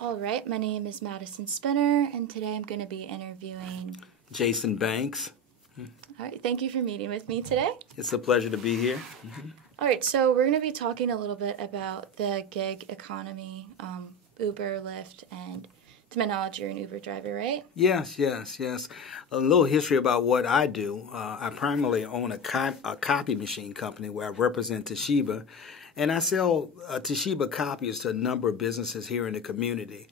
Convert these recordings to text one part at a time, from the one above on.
All right, my name is Madison Spinner, and today I'm going to be interviewing Jason Banks. All right, thank you for meeting with me today. It's a pleasure to be here. All right, so we're going to be talking a little bit about the gig economy, Uber, Lyft, and to my knowledge, you're an Uber driver, right? Yes. A little history about what I do. I primarily own a copy machine company where I represent Toshiba, and I sell Toshiba copiers to a number of businesses here in the community.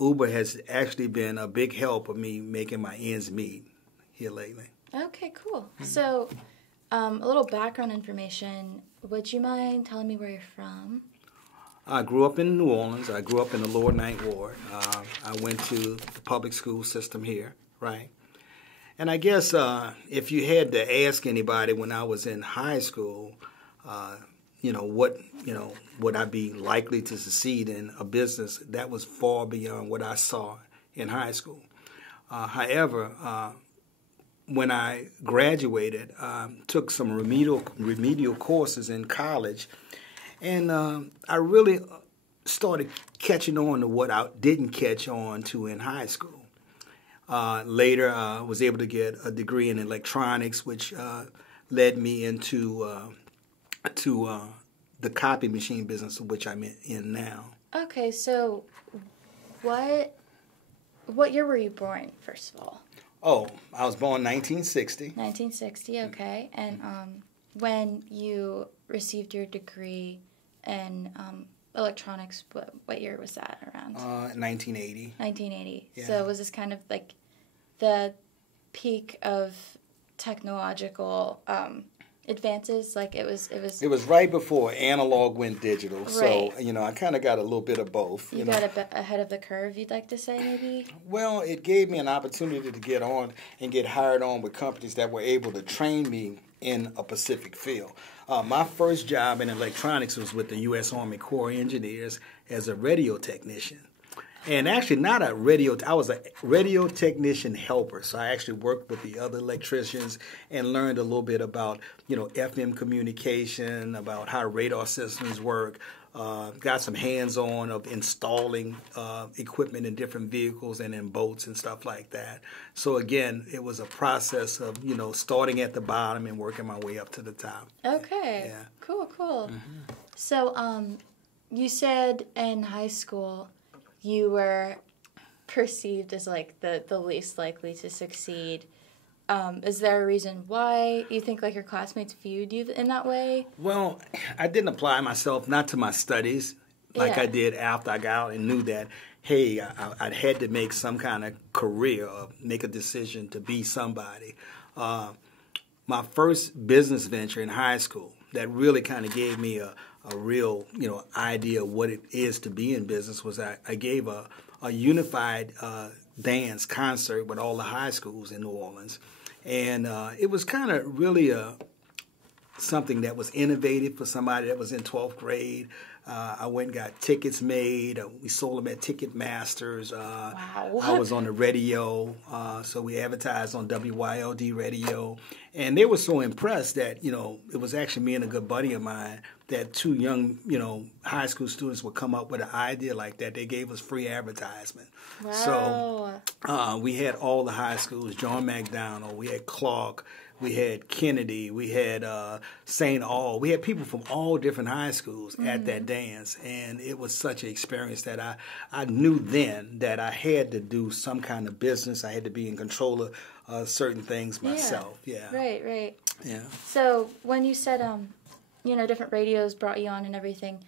Uber has actually been a big help of me making my ends meet here lately. Okay, cool. So, a little background information. Would you mind telling me where you're from? I grew up in New Orleans. I grew up in the Lower Ninth Ward. I went to the public school system here, right? And I guess if you had to ask anybody when I was in high school, would I be likely to succeed in a business, that was far beyond what I saw in high school. However, when I graduated, took some remedial courses in college, and I really started catching on to what I didn't catch on to in high school. Later, I was able to get a degree in electronics, which led me into the copy machine business, which I'm in now. Okay, so what year were you born, first of all? Oh, I was born 1960. 1960, okay. And when you received your degree in electronics, what year was that around? 1980. 1980. Yeah. So was this kind of like the peak of technological advances? Like it was. It was right before analog went digital. Right. So, I kind of got a little bit of both. You got a bit ahead of the curve, you'd like to say, maybe? Well, it gave me an opportunity to get on and get hired on with companies that were able to train me in a specific field. My first job in electronics was with the U.S. Army Corps of Engineers as a radio technician. And actually I was a radio technician helper. So I actually worked with the other electricians and learned a little bit about, FM communication, about how radar systems work. Got some hands-on of installing equipment in different vehicles and in boats and stuff like that. So again, it was a process of, starting at the bottom and working my way up to the top. Okay. Yeah. Cool. Mm-hmm. So you said in high school you were perceived as like the least likely to succeed. Is there a reason why you think like your classmates viewed you in that way? Well, I didn't apply myself not to my studies like I did after I got out and knew that, hey, I had to make some kind of career or make a decision to be somebody. My first business venture in high school that really kind of gave me a real, idea of what it is to be in business was I gave a unified dance concert with all the high schools in New Orleans. And it was kind of really something that was innovative for somebody that was in 12th grade. I went and got tickets made. We sold them at Ticketmasters. Wow. I was on the radio, so we advertised on WYLD radio. And they were so impressed that, it was actually me and a good buddy of mine that two young, high school students would come up with an idea like that. They gave us free advertisement. Wow. So we had all the high schools, John McDonald, we had Clark, we had Kennedy, we had St. Aul. We had people from all different high schools at that dance, and it was such an experience that I knew then that I had to do some kind of business. I had to be in control of certain things myself. Yeah. Right. Yeah. So when you said, different radios brought you on and everything,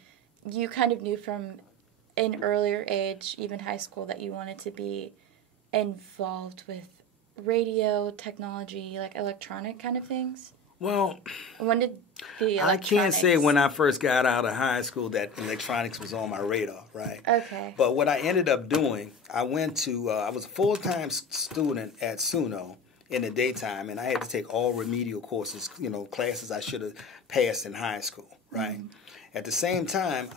you kind of knew from an earlier age, even high school, that you wanted to be involved with radio, technology, like electronic kind of things? Well, when did the I can't say when I first got out of high school that electronics was on my radar, right? Okay. But what I ended up doing, I was a full-time student at SUNO in the daytime, and I had to take all remedial courses, classes I should have passed in high school, right? Mm-hmm. At the same time,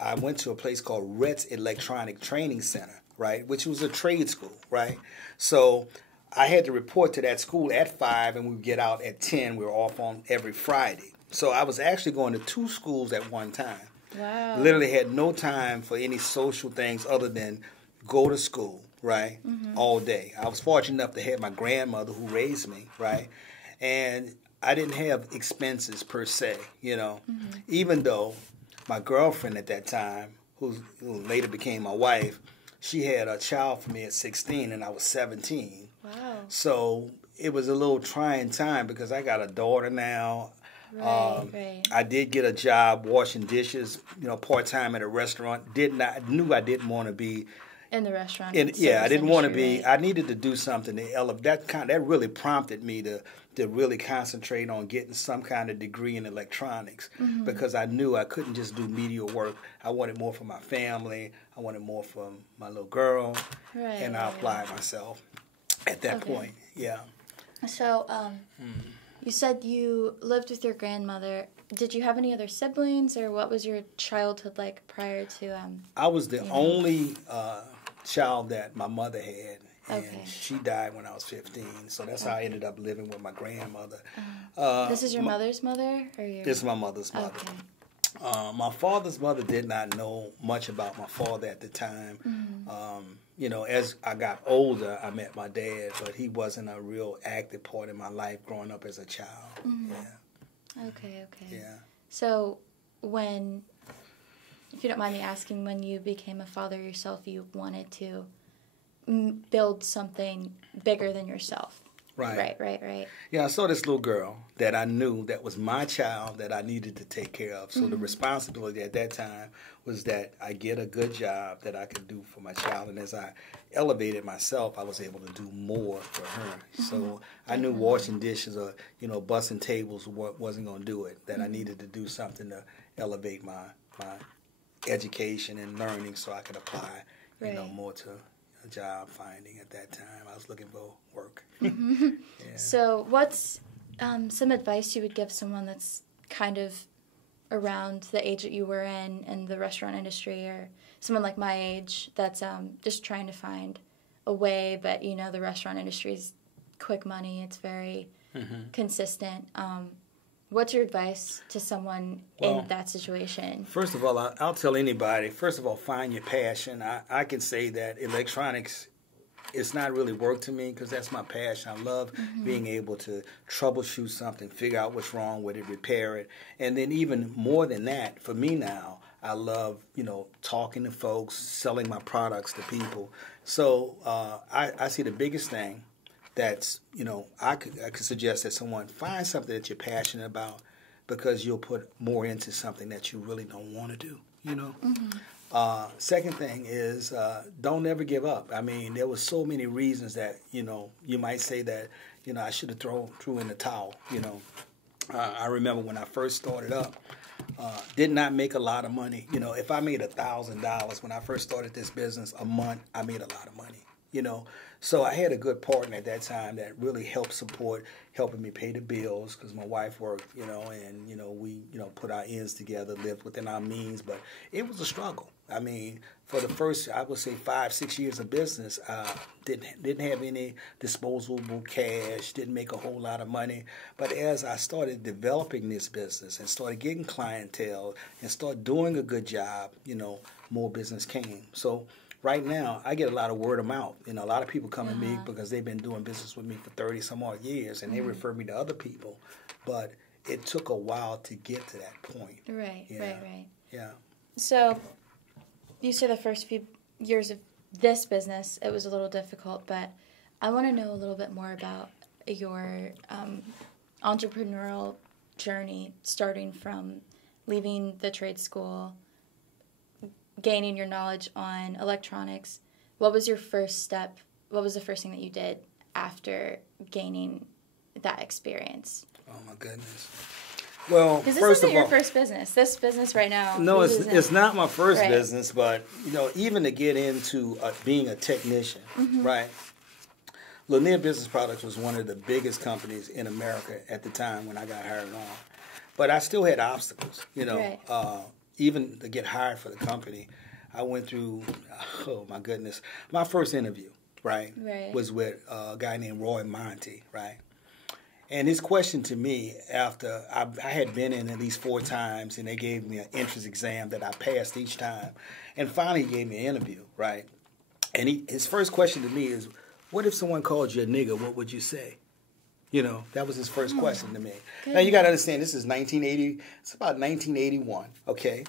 I went to a place called Retz Electronic Training Center, right, which was a trade school, right? So I had to report to that school at 5, and we would get out at 10. We were off on every Friday. So I was actually going to two schools at one time, Wow. Literally had no time for any social things other than go to school, right, all day. I was fortunate enough to have my grandmother who raised me, right, and I didn't have expenses per se, even though my girlfriend at that time, who later became my wife, she had a child for me at 16 and I was 17. Wow. So it was a little trying time because I got a daughter now. Right. I did get a job washing dishes, part-time at a restaurant. Knew I didn't want to be in the restaurant. I didn't want to be. Right? I needed to do something to elevate. That really prompted me to really concentrate on getting some kind of degree in electronics because I knew I couldn't just do media work. I wanted more for my family. I wanted more for my little girl, and I applied myself at that point. Yeah. So, you said you lived with your grandmother. Did you have any other siblings, or what was your childhood like prior to? I was the only child that my mother had. And Okay. she died when I was 15, so that's how I ended up living with my grandmother. This is your mother's mother? Or your... This is my mother's mother. Okay. My father's mother did not know much about my father at the time. As I got older, I met my dad, but he wasn't a real active part in my life growing up as a child. Yeah. Okay. Yeah. So if you don't mind me asking, when you became a father yourself, you wanted to build something bigger than yourself. Right. Yeah, I saw this little girl that I knew that was my child that I needed to take care of. So the responsibility at that time was that I get a good job that I could do for my child. And as I elevated myself, I was able to do more for her. So I knew washing dishes or, bussing tables wasn't going to do it, that I needed to do something to elevate my education and learning so I could apply, more to job finding at that time. I was looking for work. Yeah. So what's some advice you would give someone that's kind of around the age that you were in the restaurant industry, or someone like my age that's just trying to find a way, but the restaurant industry is quick money, it's very consistent. What's your advice to someone in that situation? First of all, I'll tell anybody, find your passion. I can say that electronics, it's not really work to me because that's my passion. I love being able to troubleshoot something, figure out what's wrong with it, repair it. And then even more than that, for me now, I love, talking to folks, selling my products to people. So I see the biggest thing that's, I could suggest that someone find something that you're passionate about because you'll put more into something that you really don't want to do, Second thing is don't ever give up. I mean, there were so many reasons that, you might say that, I should have threw in the towel, I remember when I first started up, did not make a lot of money. If I made $1,000 when I first started this business a month, I made a lot of money, So I had a good partner at that time that really helping me pay the bills because my wife worked, and, we, put our ends together, lived within our means, but it was a struggle. I mean, for the first, I would say 5-6 years of business, didn't have any disposable cash, didn't make a whole lot of money. But as I started developing this business and started getting clientele and started doing a good job, more business came. So right now, I get a lot of word of mouth. A lot of people come to me because they've been doing business with me for 30 some odd years, and they refer me to other people. But it took a while to get to that point. Right. Yeah. So you say the first few years of this business, it was a little difficult, but I want to know a little bit more about your entrepreneurial journey, starting from leaving the trade school, gaining your knowledge on electronics. What was your first step? What was the first thing that you did after gaining that experience? Oh, my goodness. Well, this first isn't of all, your first business. This business right now. No, it's not my first business, but even to get into being a technician, right? Lanier Business Products was one of the biggest companies in America at the time when I got hired on, but I still had obstacles. Even to get hired for the company, I went through. Oh my goodness, my first interview, was with a guy named Roy Monty, right? And his question to me, after I had been in at least 4 times, and they gave me an entrance exam that I passed each time, and finally he gave me an interview, right? And his first question to me is, what if someone called you a nigga, what would you say? You know, that was his first question to me. Good. Now, you got to understand, this is 1980, it's about 1981, okay?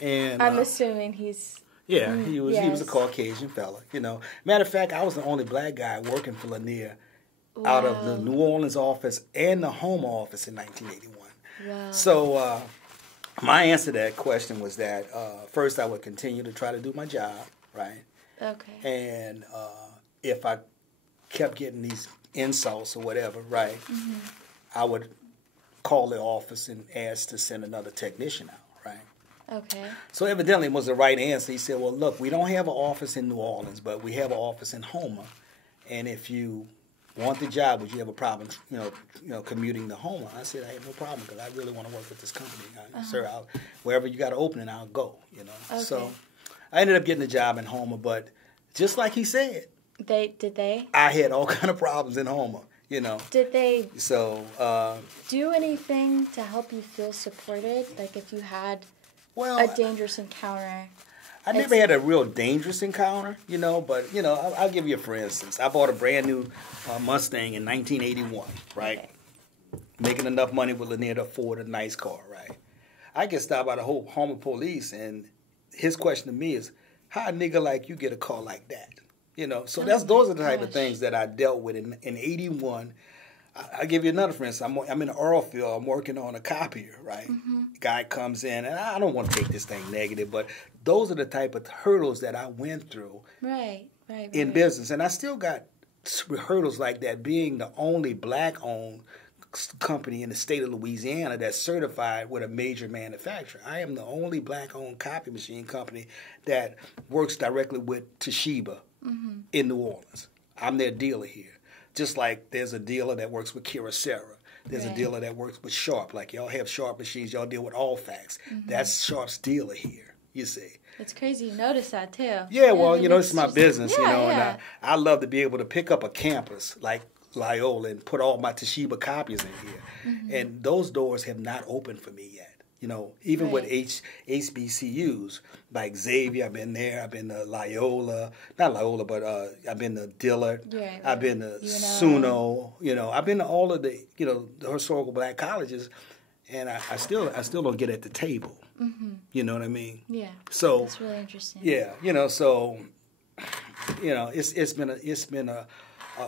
And I'm assuming he's... Yeah, he was yes. a Caucasian fella, you know. Matter of fact, I was the only black guy working for Lanier out of the New Orleans office and the Houma office in 1981. Wow. So my answer to that question was that first I would continue to try to do my job, right? Okay. And if I kept getting these insults or whatever, right, I would call the office and ask to send another technician out, right? Okay. So evidently it was the right answer. He said, well, look, we don't have an office in New Orleans, but we have an office in Houma. And if you want the job, would you have a problem, commuting to Houma? I said, I have no problem because I really want to work with this company. Sir, wherever you got an opening, I'll go, you know. Okay. So I ended up getting a job in Houma, but just like he said, Did they? I had all kind of problems in Houma, you know. Did they So do anything to help you feel supported? Like if you had well, a dangerous encounter? I never had a real dangerous encounter, you know, but, you know, I'll give you a for instance. I bought a brand new Mustang in 1981, right? Okay. Making enough money with Lanier to afford a nice car, right? I get stopped by the whole Houma police, and his question to me is, how a nigga like you get a car like that? You know, so those are the type of things that I dealt with in 81. I'll give you another for instance. I'm in the oil field. I'm working on a copier, right? Guy comes in, and I don't want to take this thing negative, but those are the type of hurdles that I went through in business. And I still got hurdles like that, being the only black-owned company in the state of Louisiana that's certified with a major manufacturer. I am the only black-owned copy machine company that works directly with Toshiba in New Orleans. I'm their dealer here. Just like there's a dealer that works with Kyocera. There's a dealer that works with Sharp. Like y'all have Sharp machines, y'all deal with Allfax. That's Sharp's dealer here, you see. It's crazy you notice that too. Yeah, well, you know, it's my business, you know, and I love to be able to pick up a campus like Loyola and put all my Toshiba copies in here. And those doors have not opened for me yet. You know, even with HBCUs, like Xavier, I've been there. I've been to Loyola, not Loyola, but I've been to Dillard. I've been to Suno. You know, I've been to all of the, you know, the historical black colleges, and I still don't get at the table. You know what I mean? Yeah. So that's really interesting. Yeah, you know, so you know, it's been a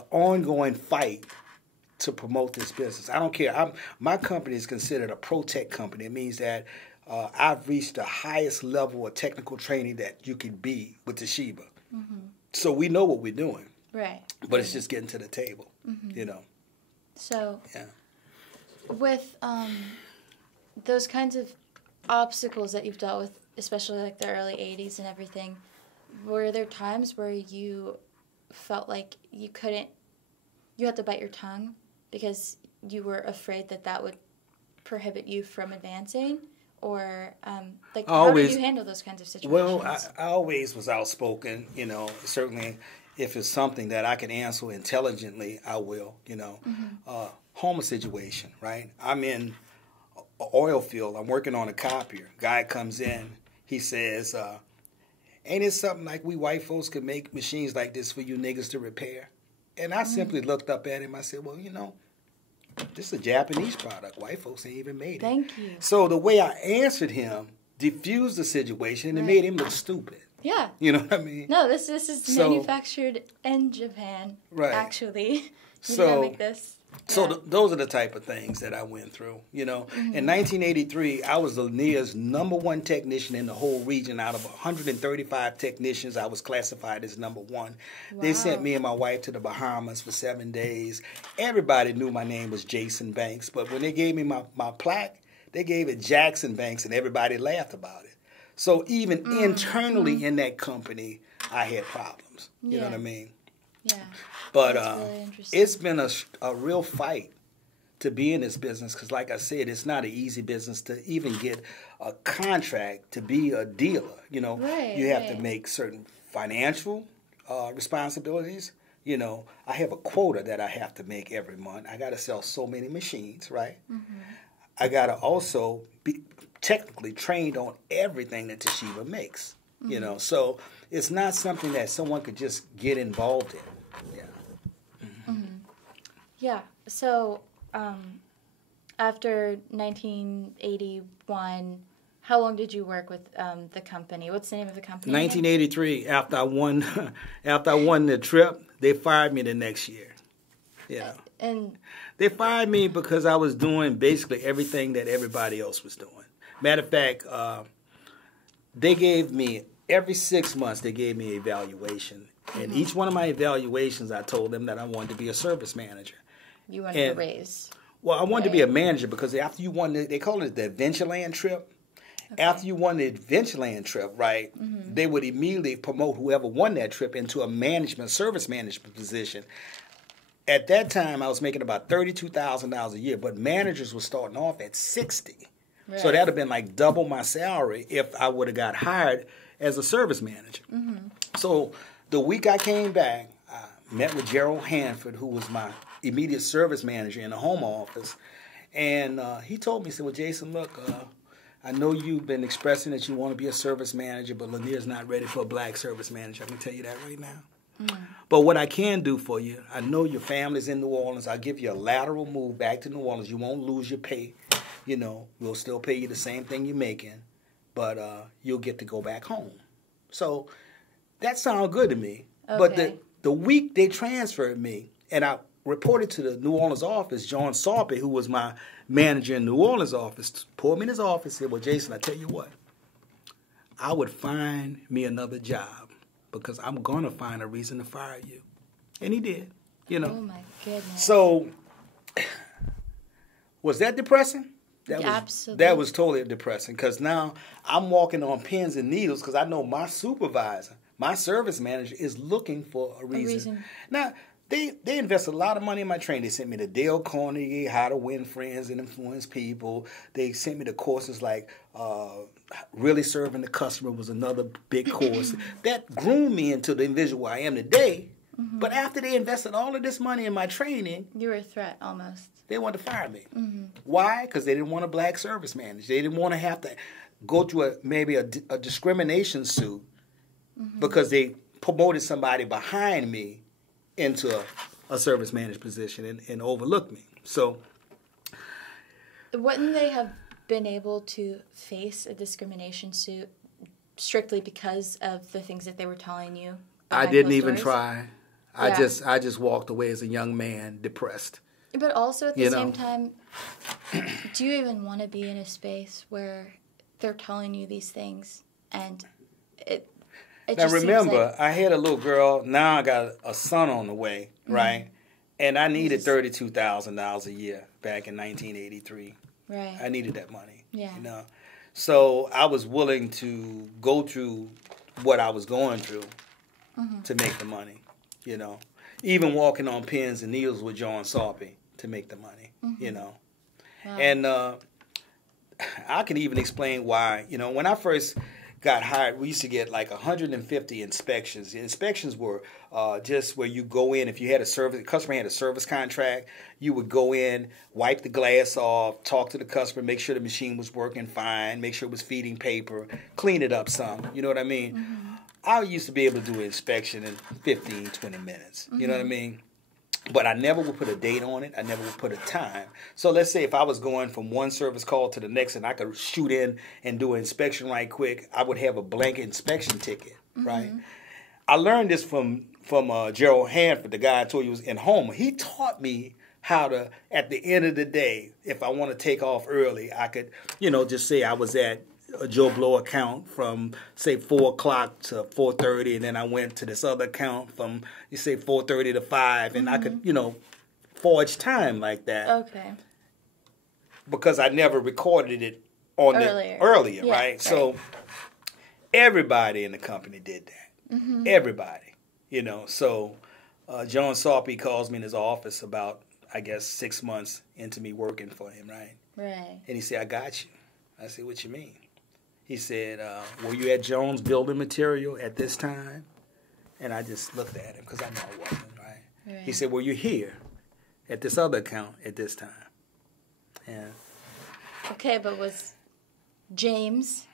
ongoing fight to promote this business. I don't care. My company is considered a pro-tech company. It means that I've reached the highest level of technical training that you can be with Toshiba. So we know what we're doing. Right. But it's just getting to the table, you know. So with those kinds of obstacles that you've dealt with, especially like the early 80s and everything, were there times where you felt like you had to bite your tongue because you were afraid that would prohibit you from advancing? Or, how did you handle those kinds of situations? Well, I always was outspoken, you know. Certainly, if it's something that I can answer intelligently, I will, you know. Houma situation, right? I'm in an oil field. I'm working on a copier. Guy comes in. He says, ain't it something like we white folks could make machines like this for you niggas to repair? And I simply looked up at him. I said, well, you know, this is a Japanese product. White folks ain't even made it. Thank you. So the way I answered him diffused the situation, and it made him look stupid. Yeah. You know what I mean? No, this is manufactured in Japan, actually. You didn't make this. So those are the type of things that I went through, you know. In 1983, I was Lanier's #1 technician in the whole region. Out of 135 technicians, I was classified as #1. Wow. They sent me and my wife to the Bahamas for 7 days. Everybody knew my name was Jason Banks, but when they gave me my plaque, they gave it Jackson Banks, and everybody laughed about it. So even internally in that company, I had problems. You know what I mean? Yeah. But really it's been a real fight to be in this business because, like I said, it's not an easy business to even get a contract to be a dealer. You know, you have to make certain financial responsibilities. You know, I have a quota that I have to make every month. I got to sell so many machines, right? I got to also be technically trained on everything that Toshiba makes. You know, so it's not something that someone could just get involved in. Yeah. Yeah. So after 1981, how long did you work with the company? What's the name of the company? 1983. After I won the trip, they fired me the next year. Yeah. And They fired me because I was doing basically everything that everybody else was doing. Matter of fact, they gave me, every 6 months, they gave me an evaluation. And each one of my evaluations, I told them that I wanted to be a service manager. you wanted a raise. Well, I wanted to be a manager because after you won, they call it the Adventureland trip. Okay. After you won the Adventureland trip, right, they would immediately promote whoever won that trip into a service management position. At that time, I was making about $32,000 a year, but managers were starting off at $60,000. Right. So that would have been like double my salary if I would have got hired as a service manager. So the week I came back, I met with Gerald Hanford, who was my immediate service manager in the home office. And he told me, he said, well, Jason, look, I know you've been expressing that you want to be a service manager, but Lanier's not ready for a black service manager. I can tell you that right now. But what I can do for you, I know your family's in New Orleans. I'll give you a lateral move back to New Orleans. You won't lose your pay. You know, we'll still pay you the same thing you're making, but you'll get to go back home. So that sounded good to me. Okay. But the week they transferred me, and I reported to the New Orleans office, John Sarpy, who was my manager in New Orleans office, pulled me in his office and said, well, Jason, I tell you what, I would find me another job because I'm going to find a reason to fire you. And he did, you know. Oh, my goodness. So was that depressing? Absolutely. That was totally depressing because now I'm walking on pins and needles because I know my supervisor, my service manager, is looking for a reason. Now, they invested a lot of money in my training. They sent me to Dale Carnegie, How to Win Friends and Influence People. They sent me to courses like Really Serving the Customer was another big course. That groomed me into the individual I am today. But after they invested all of this money in my training, you were a threat almost. They wanted to fire me. Why? Because they didn't want a black service manager. They didn't want to have to go through maybe a discrimination suit because they promoted somebody behind me into a service manager position and overlooked me. So, wouldn't they have been able to face a discrimination suit strictly because of the things that they were telling you? I didn't even try. I just walked away as a young man, depressed. But also at the same time, do you even want to be in a space where they're telling you these things? And it now remember, I had a little girl. Now I got a son on the way, right? And I needed $32,000 a year back in 1983. Right. I needed that money. Yeah. You know, so I was willing to go through what I was going through to make the money. You know, even walking on pins and needles with John Sarpy to make the money. You know, and I can even explain why. You know, when I first got hired, we used to get like 150 inspections. The inspections were just where you go in. If you had the customer had a service contract, you would go in, wipe the glass off, talk to the customer, make sure the machine was working fine, make sure it was feeding paper, clean it up some. You know what I mean? I used to be able to do an inspection in 15, 20 minutes. You know what I mean? But I never would put a date on it. I never would put a time. So let's say if I was going from one service call to the next and I could shoot in and do an inspection right quick, I would have a blanket inspection ticket, right? I learned this from Gerald Hanford, the guy I told you was in Homer. He taught me how to, at the end of the day, if I want to take off early, I could, you know, just say I was at a Joe Blow account from, say, 4 o'clock to 4:30, and then I went to this other account from, you say, 4:30 to 5, and I could, you know, forge time like that. Okay. Because I never recorded it on earlier, yeah, right? So everybody in the company did that. Everybody, you know. So John Sarpy calls me in his office about, I guess, 6 months into me working for him, right? Right. And he said, I got you. I said, what you mean? He said, were you at Jones Building Material at this time? And I just looked at him because I know I wasn't, right? Right. He said, well, you're here at this other account at this time. Yeah. Okay, but was James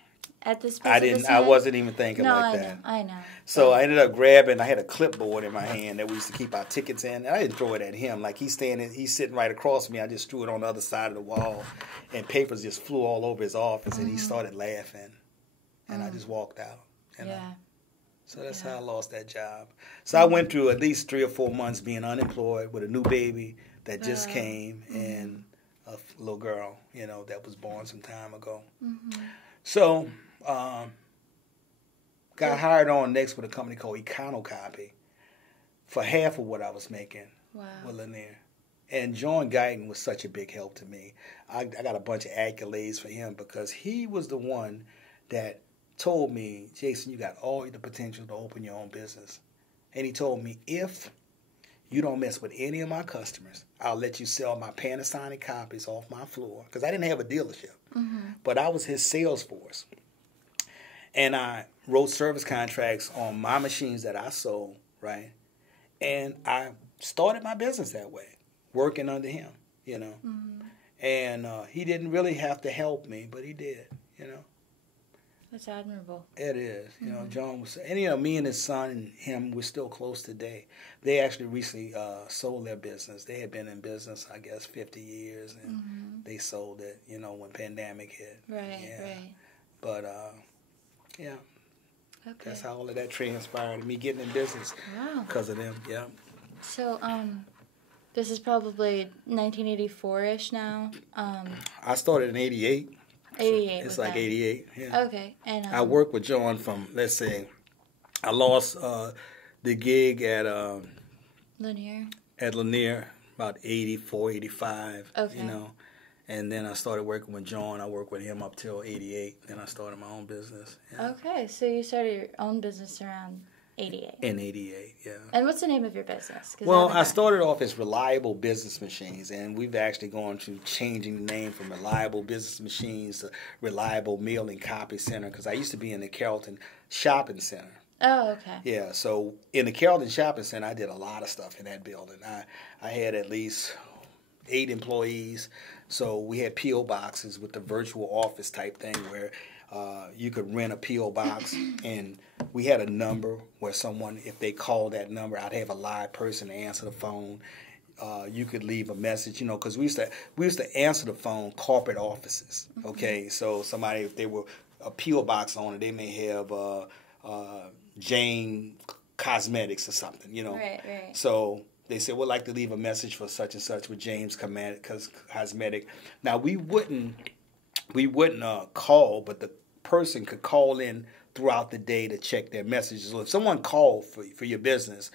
at this I wasn't even thinking like that. I know. So I ended up grabbing, I had a clipboard in my hand that we used to keep our tickets in, and I didn't throw it at him. Like he's sitting right across from me. I just threw it on the other side of the wall, and papers just flew all over his office, and he started laughing, and I just walked out. You know? Yeah. So that's how I lost that job. So I went through at least 3 or 4 months being unemployed with a new baby that just came and a little girl, you know, that was born some time ago. So got hired on next with a company called Econocopy for half of what I was making with Lanier. And John Guyton was such a big help to me. I got a bunch of accolades for him because he was the one that told me, Jason, you got all the potential to open your own business. And he told me, if you don't mess with any of my customers, I'll let you sell my Panasonic copies off my floor. Because I didn't have a dealership. But I was his sales force. And I wrote service contracts on my machines that I sold, right? And I started my business that way, working under him, you know. And he didn't really have to help me, but he did, you know. That's admirable. It is. You know, John was, and you know, me and his son and him were still close today. They actually recently sold their business. They had been in business, I guess, 50 years, and they sold it, you know, when pandemic hit. Right, yeah. right. But, yeah. Okay. That's how all of that transpired, me getting in business because of them, yeah. So, this is probably 1984-ish now. I started in 88. 88. So it's like 88, yeah. Okay. And I worked with John from, let's say, I lost the gig at Lanier. At Lanier about 84, 85, okay. you know. And then I started working with John. I worked with him up till 88. Then I started my own business. Yeah. Okay, so you started your own business around 88. In 88, yeah. And what's the name of your business? Well, I started off as Reliable Business Machines, and we've actually gone to changing the name from Reliable Business Machines to Reliable Mail and Copy Center, because I used to be in the Carrollton Shopping Center. Oh, okay. Yeah, so in the Carrollton Shopping Center, I did a lot of stuff in that building. I had at least 8 employees, so we had P.O. boxes with the virtual office type thing where you could rent a P.O. box, and we had a number where someone, if they called that number, I'd have a live person to answer the phone. You could leave a message, you know, because we used to answer the phone corporate offices. Okay, so somebody, if they were a P.O. box owner, they may have Jane Cosmetics or something, you know. Right, right. So they said, we'd like to leave a message for such and such with James Cosmetic. Now, we wouldn't call, but the person could call in throughout the day to check their messages. So if someone called for your business,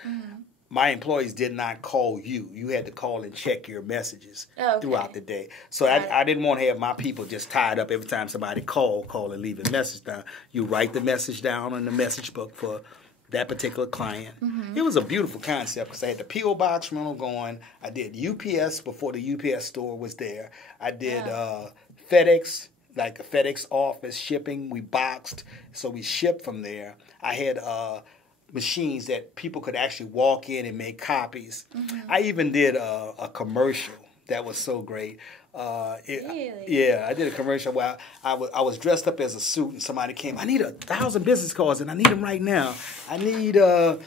my employees did not call you. You had to call and check your messages throughout the day. So I didn't want to have my people just tied up every time somebody call and leave a message down. You write the message down on the message book for that particular client. It was a beautiful concept because I had the P.O. box rental going. I did UPS before the UPS store was there. I did FedEx, like a FedEx office shipping. We boxed, so we shipped from there. I had machines that people could actually walk in and make copies. I even did a commercial that was so great. Really? Yeah, I did a commercial where I was dressed up as a suit, and somebody came. I need 1,000 business cards, and I need them right now. I need, I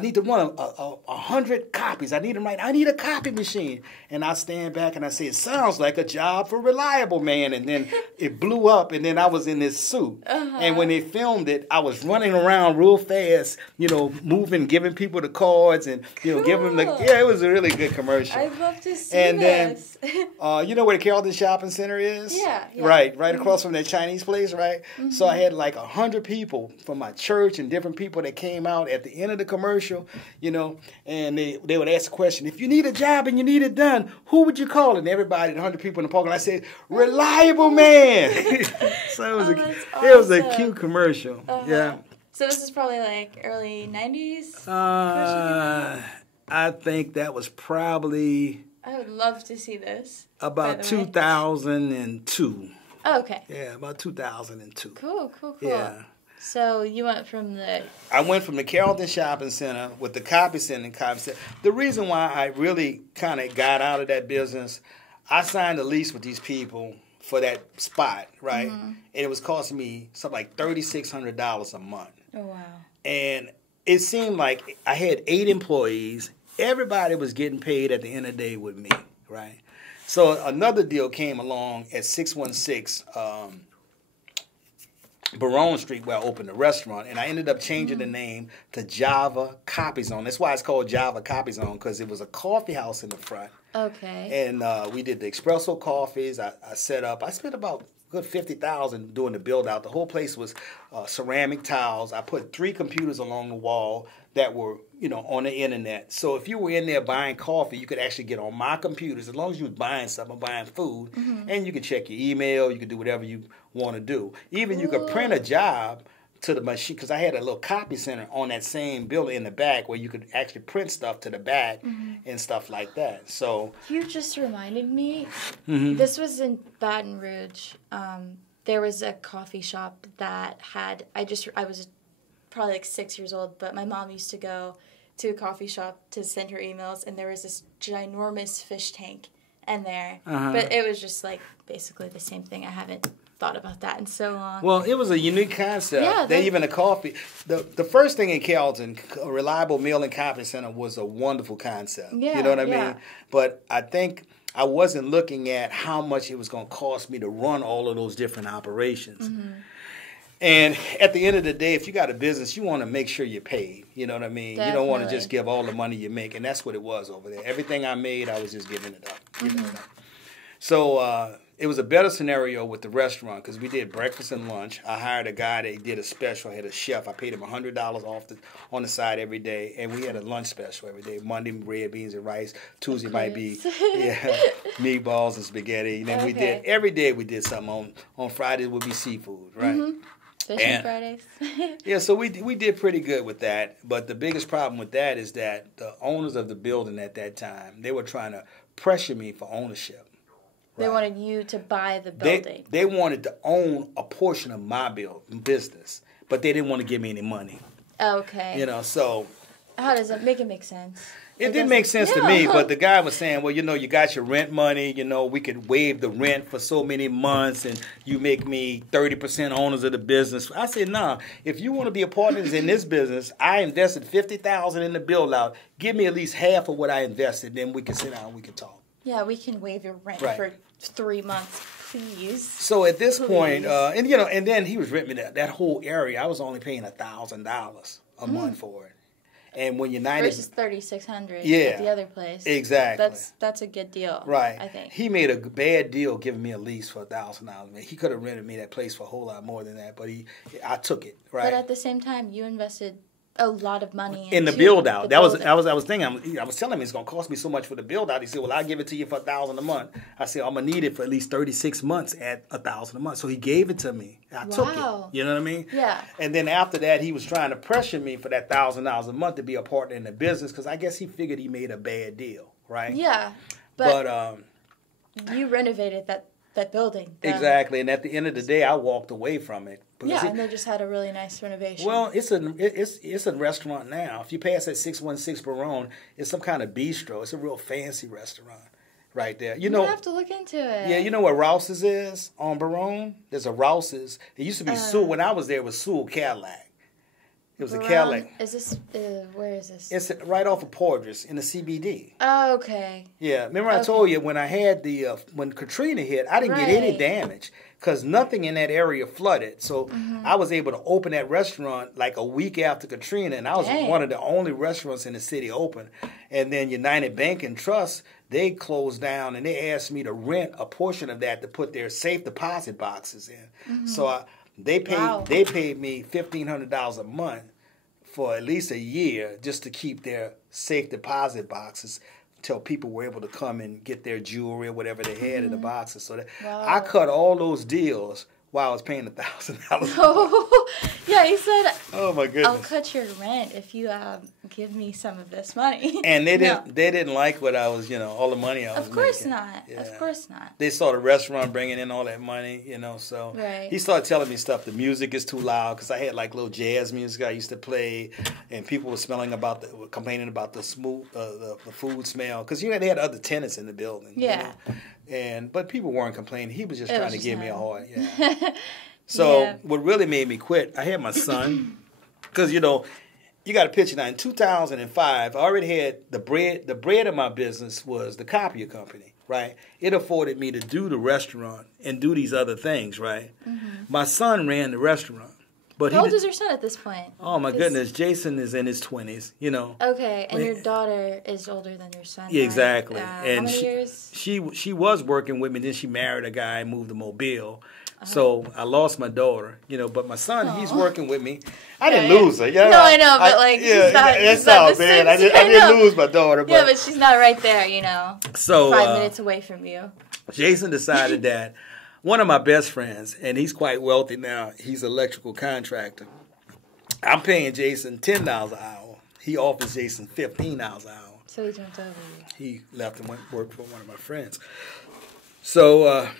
need to run 100 copies. I need them right. I need a copy machine. And I stand back and I say, it sounds like a job for Reliable Man. And then it blew up, and then I was in this suit. And when they filmed it, I was running around real fast, you know, moving, giving people the cards, and giving them it was a really good commercial. I'd love to see this. Then, you know where the Carrollton Shopping Center is? Yeah. Right across from that Chinese place, right? So I had like 100 people from my church and different people that came out at the end of the commercial, you know, and they would ask the question, if you need a job and you need it done, who would you call? And everybody, 100 people in the parking lot said, Reliable Man. So it was a cute commercial. Yeah. So this is probably like early 90s? I think that was probably... I would love to see this. About 2002. Oh, okay. Yeah, about 2002. Cool. Yeah. So you went from I went from the Carrollton Shopping Center with the copy center and copy center. The reason why I really kind of got out of that business, I signed a lease with these people for that spot, right? Mm-hmm. And it was costing me something like $3,600 a month. Oh, wow. And it seemed like I had 8 employees. Everybody was getting paid at the end of the day with me, right? So another deal came along at 616 Barone Street where I opened a restaurant, and I ended up changing the name to Java Copy Zone. That's why it's called Java Copy Zone, because it was a coffee house in the front. Okay. And we did the espresso coffees. I set up. I spent about good $50,000 doing the build out. The whole place was ceramic tiles. I put 3 computers along the wall that were, on the internet. So if you were in there buying coffee, you could actually get on my computers as long as you was buying something, buying food, and you could check your email. You could do whatever you want to do. Even you could print a job to the machine, because I had a little copy center on that same building in the back where you could actually print stuff to the back and stuff like that. So you just reminded me, this was in Baton Rouge. There was a coffee shop that had, I was probably like 6 years old, but my mom used to go to a coffee shop to send her emails, and there was this ginormous fish tank in there. But it was just like basically the same thing. I haven't thought about that in so long. Well, it was a unique concept. Yeah, even a coffee. The first thing in Carrollton, a reliable meal and coffee center, was a wonderful concept. Yeah, you know what I mean? But I think I wasn't looking at how much it was going to cost me to run all of those different operations. And at the end of the day, if you got a business, you want to make sure you're paid. You know what I mean? Definitely. You don't want to just give all the money you make. And that's what it was over there. Everything I made, I was just giving it up. So it was a better scenario with the restaurant because we did breakfast and lunch. I hired a guy that did a special. I had a chef. I paid him $100 on the side every day. And we had a lunch special every day. Monday, red beans and rice. Tuesday might be meatballs and spaghetti. And then we did, every day we did something. On Fridays would be seafood, right? Fish and Fridays. Yeah, so we did pretty good with that. But the biggest problem with that is that the owners of the building at that time, they were trying to pressure me for ownership. They wanted you to buy the building. They wanted to own a portion of my business, but they didn't want to give me any money. Okay. So how does it make sense? It didn't make sense to me, but the guy was saying, well, you got your rent money, we could waive the rent for so many months and you make me 30% owners of the business. I said, nah, if you want to be a partner in this business, I invested $50,000 in the build out. Give me at least half of what I invested, then we can sit down and we can talk. Yeah, we can waive your rent for 3 months, please. So at this point, and then he was renting me that whole area. I was only paying $1,000 a month for it. And when you're 90 versus $3,600 at the other place, exactly, that's a good deal, right? I think he made a bad deal giving me a lease for $1,000. He could have rented me that place for a whole lot more than that, but I took it, right? But at the same time, you invested a lot of money in the build out. I was thinking. I was telling him it's going to cost me so much for the build out. He said, "Well, I'll give it to you for $1,000 a month." I said, "I'm gonna need it for at least 36 months at $1,000 a month." So he gave it to me. I took it. You know what I mean? Yeah. And then after that, he was trying to pressure me for that $1,000 a month to be a partner in the business because I guess he figured he made a bad deal, right? Yeah, but you renovated that building. Exactly, and at the end of the day, I walked away from it. And they just had a really nice renovation. Well, it's a restaurant now. If you pass at 616 Barone, it's some kind of bistro. It's a real fancy restaurant right there. You have to look into it. Yeah, you know what Rouse's is on Barone? There's a Rouse's. It used to be Sewell. When I was there, it was Sewell Cadillac. It was a Cadillac. Is this, where is this? It's right off of Porter's in the CBD. Oh, okay. Yeah, remember I told you when I had when Katrina hit, I didn't get any damage because nothing in that area flooded. So I was able to open that restaurant like a week after Katrina, and I was one of the only restaurants in the city open. And then United Bank and Trust, they closed down, and they asked me to rent a portion of that to put their safe deposit boxes in. So they paid me $1,500 a month for at least a year just to keep their safe deposit boxes till people were able to come and get their jewelry or whatever they had in the boxes. So that I cut all those deals while I was paying $1,000. Oh, yeah, he said, Oh my goodness! I'll cut your rent if you give me some of this money. And they didn't like what I was, all the money I was making. Of course not. Yeah. Of course not. They saw the restaurant bringing in all that money, so right. He started telling me stuff. The music is too loud because I had like little jazz music I used to play, and people were complaining about the the food smell because they had other tenants in the building. Yeah. But people weren't complaining. He was just trying to give me a hard. Yeah. So what really made me quit, I had my son, because you got to picture now. In 2005, I already had the bread. The bread of my business was the copier company, right? It afforded me to do the restaurant and do these other things, right? Mm-hmm. My son ran the restaurant. But how old is your son at this point? Oh my goodness, Jason is in his 20s, Okay, and your daughter is older than your son. Yeah, exactly. And how many years? She was working with me. Then she married a guy and moved to Mobile. So I lost my daughter, but my son, he's working with me. I didn't lose her. No, I know, but that's how bad. I didn't lose my daughter. But, but she's not right there, So 5 minutes away from you. Jason decided that one of my best friends, and he's quite wealthy now. He's an electrical contractor. I'm paying Jason $10 an hour. He offers Jason $15 an hour. So he jumped over you. He left and went work for one of my friends. So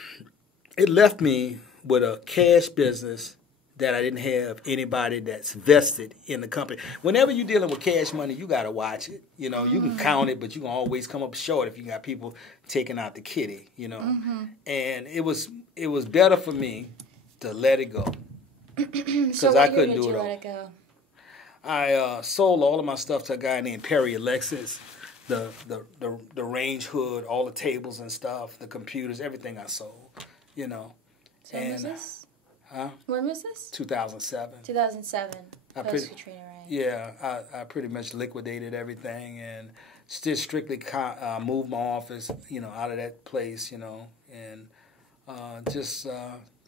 it left me with a cash business that I didn't have anybody that's vested in the company. Whenever you're dealing with cash money, you got to watch it. You can count it, but you can always come up short if you got people taking out the kitty, And it was better for me to let it go. Because I couldn't do it all. Let it go? I sold all of my stuff to a guy named Perry Alexis. The range hood, all the tables and stuff, the computers, everything I sold, So when was this? Huh? When was this? 2007. 2007. Post-Katrina, right? Yeah, I pretty much liquidated everything and just strictly moved my office, out of that place, and just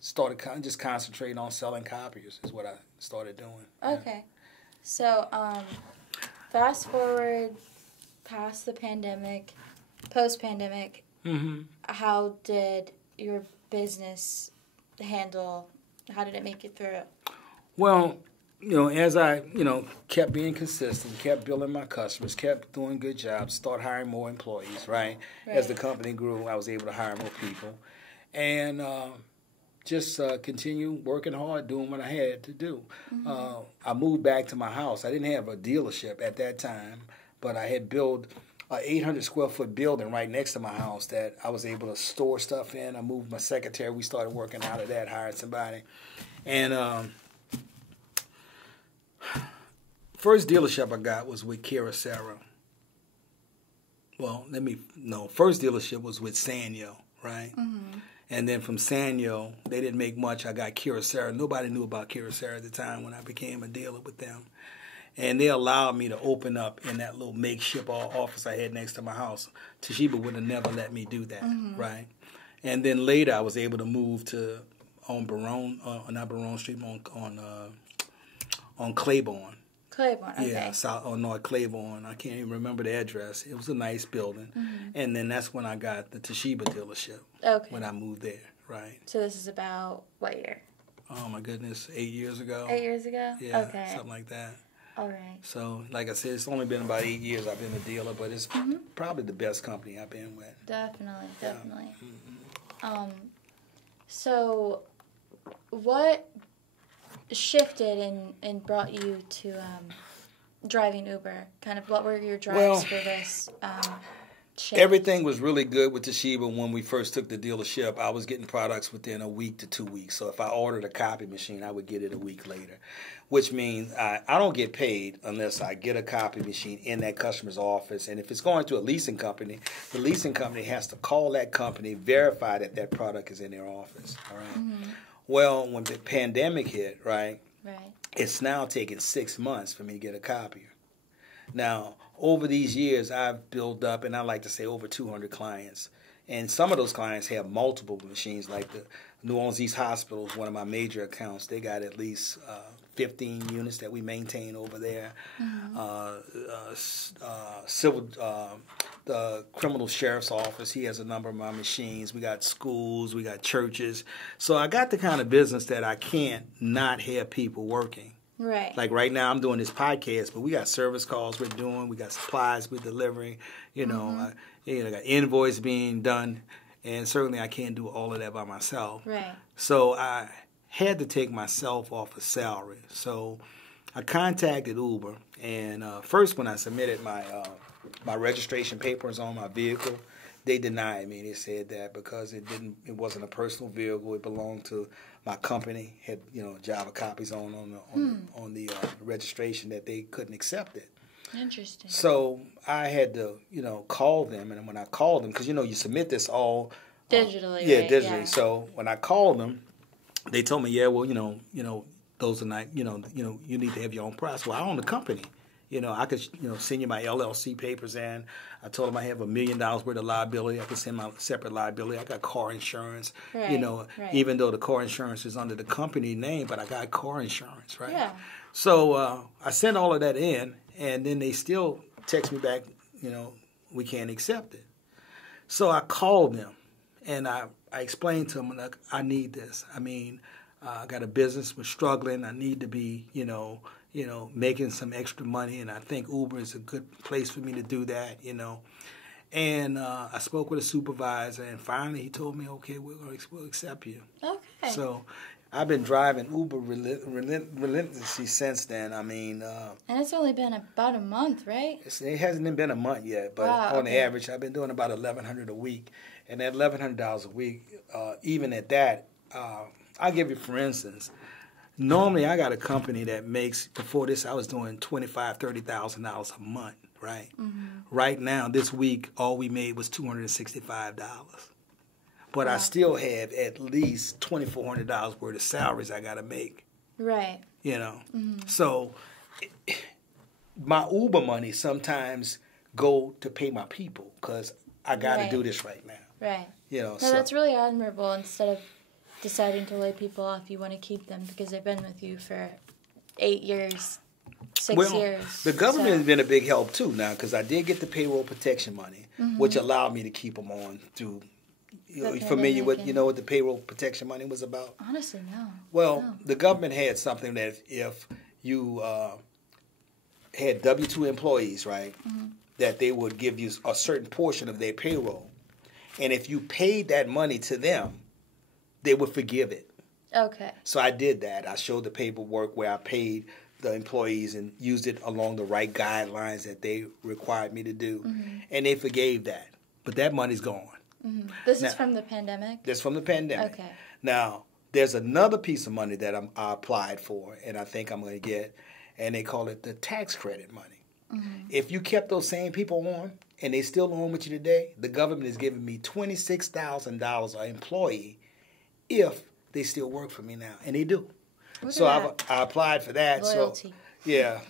started just concentrating on selling copiers is what I started doing. Okay. Yeah. So fast forward past the pandemic, post-pandemic, how did your business handle? How did it make it through? Well, as I, kept being consistent, kept building my customers, kept doing good jobs, start hiring more employees, right? As the company grew, I was able to hire more people. And just continue working hard, doing what I had to do. I moved back to my house. I didn't have a dealership at that time, but I had built an 800-square-foot building right next to my house that I was able to store stuff in. I moved my secretary. We started working out of that, hired somebody. And first dealership I got was with Kyocera. Well, first dealership was with Sanyo, right? And then from Sanyo, they didn't make much. I got Kyocera. Nobody knew about Kyocera at the time when I became a dealer with them. And they allowed me to open up in that little makeshift office I had next to my house. Toshiba would have never let me do that, right? And then later I was able to move to not Barone Street, on Claiborne. Claiborne, okay. Yeah, on North Claiborne. I can't even remember the address. It was a nice building. And then that's when I got the Toshiba dealership. Okay. When I moved there, right? So this is about what year? Oh my goodness, 8 years ago. 8 years ago? Yeah, okay. Something like that. All right. So, like I said, it's only been about 8 years I've been a dealer, but it's probably the best company I've been with. Definitely. So, what shifted and brought you to driving Uber? Kind of what were your drives for this shift? Everything was really good with Toshiba when we first took the dealership. I was getting products within a week to 2 weeks. So if I ordered a copy machine, I would get it a week later, which means I don't get paid unless I get a copy machine in that customer's office. And if it's going to a leasing company, the leasing company has to call that company, verify that that product is in their office. All right. Well, when the pandemic hit, right, it's now taken 6 months for me to get a copier. Now, over these years, I've built up, and I like to say over 200 clients. And some of those clients have multiple machines, like the New Orleans East Hospital is one of my major accounts. They got at least 15 units that we maintain over there. The criminal sheriff's office, he has a number of my machines. We got schools, we got churches. So I got the kind of business that I can't not have people working. Right. Like right now I'm doing this podcast, but we got service calls we're doing, we got supplies we're delivering, I got invoice being done, and certainly I can't do all of that by myself. Right. So I had to take myself off a salary. So I contacted Uber, and first when I submitted my registration papers on my vehicle, they denied me. They said that because it wasn't a personal vehicle, it belonged to my company, had Java copies on the registration, that they couldn't accept it. Interesting. So I had to call them, and when I called them, because you submit this all digitally. Yeah, right? digitally. Yeah. So when I called them, they told me, yeah, well, those are not, you need to have your own process. Well, I own the company. I could, send you my LLC papers in. I told them I have $1 million worth of liability. I could send my separate liability. I got car insurance. Right, even though the car insurance is under the company name, but I got car insurance, right? Yeah. So I sent all of that in, and then they still text me back, we can't accept it. So I called them, and I explained to them, look, I need this. I mean, I got a business, we're struggling. I need to be, making some extra money, and I think Uber is a good place for me to do that, And I spoke with a supervisor, and finally he told me, okay, we'll accept you. Okay. So I've been driving Uber relentlessly since then. I mean... and it's only been about a month, right? It hasn't been a month yet, but on average, I've been doing about $1,100 a week. And that $1,100 a week, even at that, I'll give you, for instance, normally I got a company that makes, before this I was doing $25,000, $30,000 a month, right? Mm-hmm. Right now, this week, all we made was $265. But I still have at least $2,400 worth of salaries I got to make. Right. Mm-hmm. So my Uber money sometimes go to pay my people because I got to do this right now. Right. So that's really admirable. Instead of deciding to lay people off, you want to keep them because they've been with you for 8 years, 6 years. The government has been a big help too now, because I did get the payroll protection money, which allowed me to keep them on through. You familiar with what the payroll protection money was about? Honestly, no. Well, the government had something that if you had W-2 employees, right, that they would give you a certain portion of their payroll. And if you paid that money to them, they would forgive it. Okay. So I did that. I showed the paperwork where I paid the employees and used it along the right guidelines that they required me to do. And they forgave that. But that money's gone. This is from the pandemic? This is from the pandemic. Okay. Now, there's another piece of money that I applied for, and I think I'm going to get, and they call it the tax credit money. If you kept those same people on, and they still on with you today, the government is giving me $26,000 an employee if they still work for me now, and they do. So I applied for that. Loyalty. So yeah,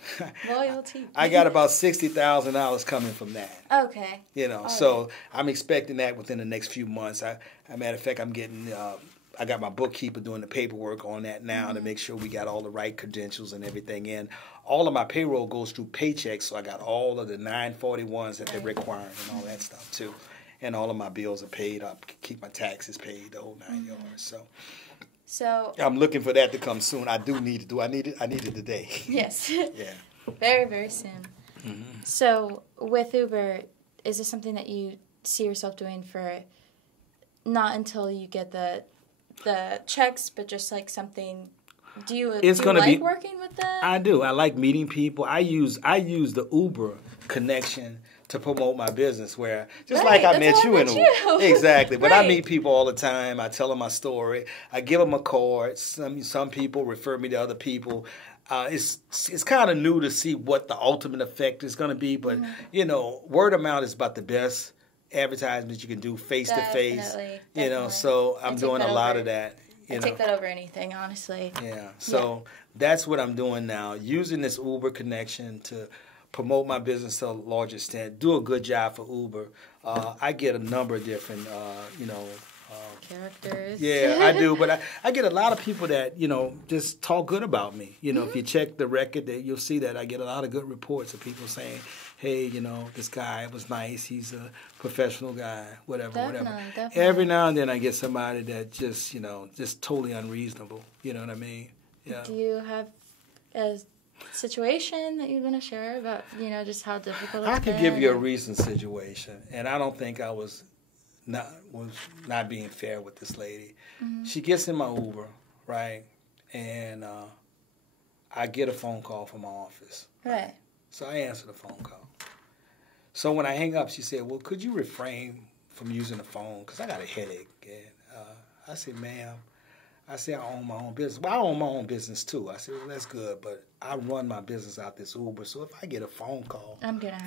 Loyalty. I got about $60,000 coming from that. Okay. So I'm expecting that within the next few months. As a matter of fact, I'm getting. I got my bookkeeper doing the paperwork on that now to make sure we got all the right credentials and everything in. All of my payroll goes through Paychecks, so I got all of the 941s that they're requiring and all that stuff too. And all of my bills are paid up, keep my taxes paid, the whole 9 yards. So I'm looking for that to come soon. I do need it. Do I need it? I need it today. Yes. Yeah. Very, very soon. So with Uber, is this something that you see yourself doing for not until you get the checks, but just like something? Do you like working with them? I do. I like meeting people. I use the Uber connection to promote my business, where just like I met you in Uber. Exactly. But I meet people all the time. I tell them my story. I give them a card. Some people refer me to other people. It's kind of new to see what the ultimate effect is going to be, but word of mouth is about the best advertisements you can do face to face. So I'm doing a lot of that. I take that over anything, honestly. Yeah. So that's what I'm doing now, using this Uber connection to promote my business to a large extent, do a good job for Uber. I get a number of different, characters. Yeah, I do. But I get a lot of people that, just talk good about me. If you check the record, that you'll see that I get a lot of good reports of people saying, hey, this guy was nice. He's a professional guy, whatever. Definitely. Every now and then I get somebody that just, just totally unreasonable. You know what I mean? Yeah. Do you have a situation that you want to share about, just how difficult it's been? I could give you a recent situation, and I don't think I was not being fair with this lady. Mm-hmm. She gets in my Uber, right? And I get a phone call from my office. Right. So I answer the phone call. So when I hang up, she said, well, could you refrain from using the phone? Because I got a headache. And I said, ma'am, I own my own business. Well, I own my own business, too. I said, well, that's good, but I run my business out this Uber. So if I get a phone call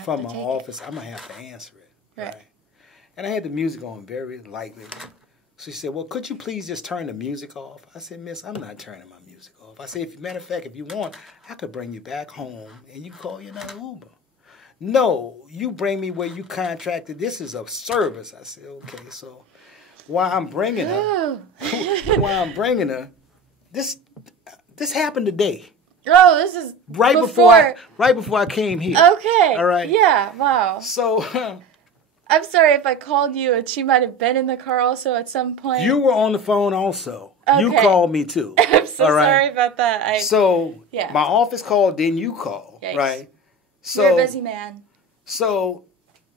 from my office, I'm going to have to answer it. Right. And I had the music on very lightly. So she said, well, could you please just turn the music off? I said, miss, I'm not turning my music off. I said, matter of fact, if you want, I could bring you back home and you call you another Uber. No, you bring me where you contracted. This is a service. I said, okay, so while I'm bringing her, this happened today. Oh, this is right before I came here. Okay. All right. Yeah. Wow. So I'm sorry if I called you and she might have been in the car also at some point. You were on the phone also. Okay. You called me too. I'm so sorry about that. My office called, then you called, Yikes. right? So you're a busy man. So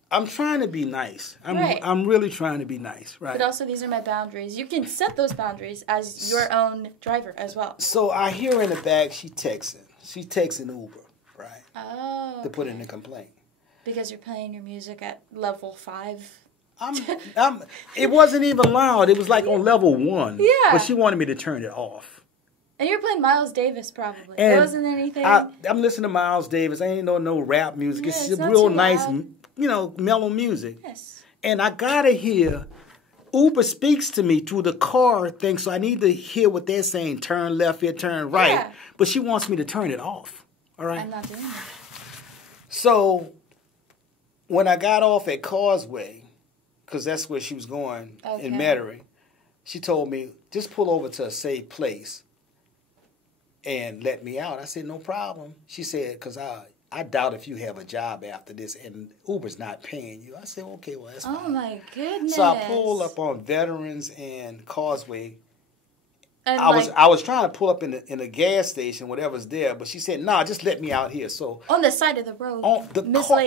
I'm trying to be nice. I'm really trying to be nice, right? But also these are my boundaries. You can set those boundaries as your own driver as well. So I hear in the back she texting. She texting Uber, right? Oh. To put in a complaint. Because you're playing your music at level 5. It wasn't even loud. It was like on level 1. Yeah. But she wanted me to turn it off. And you're playing Miles Davis probably. And it wasn't anything. I'm listening to Miles Davis. I ain't know no rap music. Yeah, it's real nice, mellow music. Yes. And I gotta hear. Uber speaks to me through the car thing, so I need to hear what they're saying. Turn left here, turn right. Yeah. But she wants me to turn it off. All right. I'm not doing that. So when I got off at Causeway, because that's where she was going in Metairie, she told me, just pull over to a safe place and let me out. I said, no problem. She said, because I doubt if you have a job after this and Uber's not paying you. I said, okay, well, that's fine. Oh, my goodness. So I pulled up on Veterans and Causeway. And I was trying to pull up in a gas station, whatever's there, but she said, "No, just let me out here." So on the side of the road,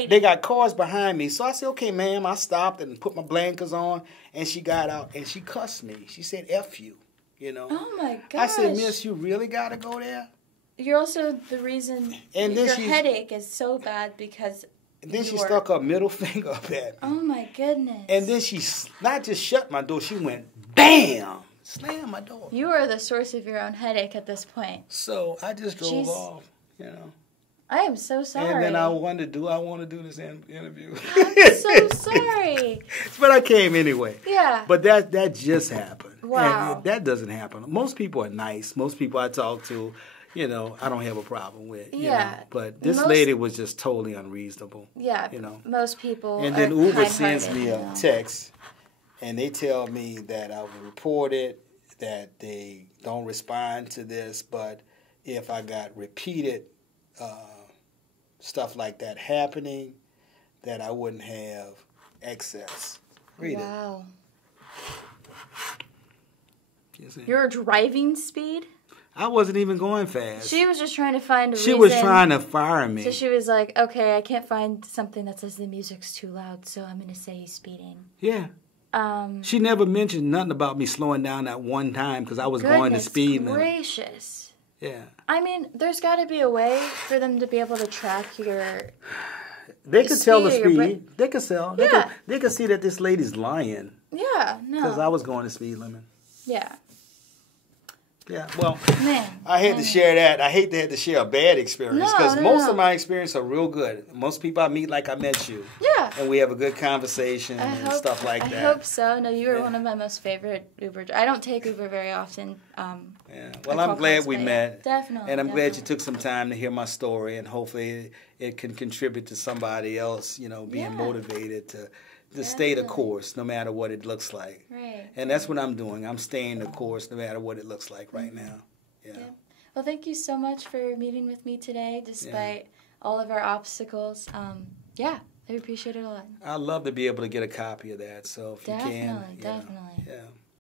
they got cars behind me. So I said, "Okay, ma'am." I stopped and put my blinkers on, and she got out and she cussed me. She said, "F you," Oh my gosh! I said, "Miss, you really got to go there?" You're also the reason your headache is so bad because. And then she stuck her middle finger up at me. Oh my goodness! And then she not just shut my door; she went bam. Slam my door. You are the source of your own headache at this point. So I just drove off, I am so sorry. And then I wondered, do I want to do this interview? I'm so sorry. But I came anyway. Yeah. But that just happened. Wow. And that doesn't happen. Most people are nice. Most people I talk to, I don't have a problem with. Yeah. But this lady was just totally unreasonable. Yeah. Most people And then Uber sends me a text. And they tell me that I was reported, that they don't respond to this, but if I got repeated stuff like that happening, that I wouldn't have access. Read wow. it. Your driving speed? I wasn't even going fast. She was just trying to find a reason. She was trying to fire me. So she was like, okay, I can't find something that says the music's too loud, so I'm going to say he's speeding. Yeah. She never mentioned nothing about me slowing down that one time because I was going to speed limit. Gracious. Yeah. I mean, there's got to be a way for them to be able to track your. They could tell the speed. They could tell. Yeah. They could see that this lady's lying. Yeah. No. Because I was going to speed limit. Yeah. Yeah, well, man, I had to share that. I hate to have to share a bad experience because most no. of my experiences are real good. Most people I meet like I met you. Yeah. and we have a good conversation and stuff like that. I hope so. No, you were one of my most favorite Uber. I don't take Uber very often. Yeah. Well, I'm glad we met. Definitely. And I'm glad you took some time to hear my story, and hopefully it can contribute to somebody else, being motivated to stay the course no matter what it looks like. Right. And that's what I'm doing. I'm staying the course no matter what it looks like right now. Yeah. Well, thank you so much for meeting with me today, despite all of our obstacles. I appreciate it a lot. I'd love to be able to get a copy of that. So if you can, Definitely. Yeah.